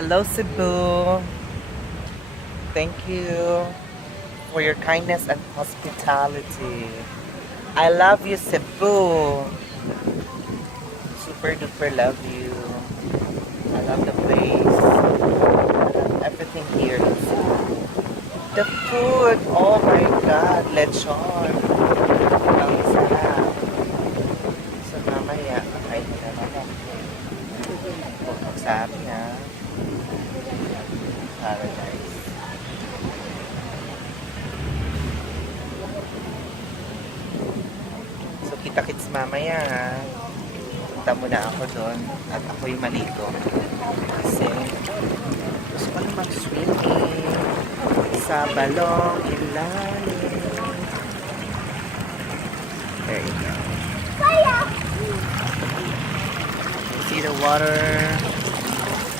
Hello, Cebu. Thank you for your kindness and hospitality. I love you, Cebu. Super duper love you. I love the place. Everything here is the food. Oh my God, lechon. Ang sarap. So mamaya, kakain na naman ako. Sabi na, paradise. So kita-kits mamaya ha. Punta muna ako doon at ako'y maligo. Kasi gusto ko na mag-swimming sa balong ilalim. There you go. See the water.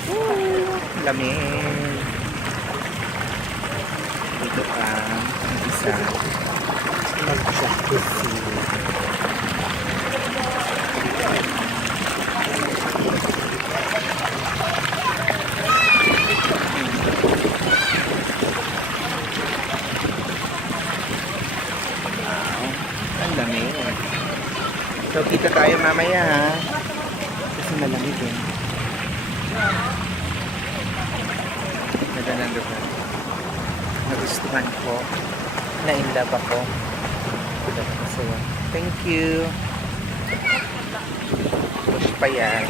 Woo! Lamig. Dito pa ang isa. Mag-jacuzzi. Ang lamig. So, kita tayo mamaya ha. Kasi malamig eh. Ganda ng lugar. Nagustuhan ko. Na-inlove ako. Masaya. Thank you. Push pa yan.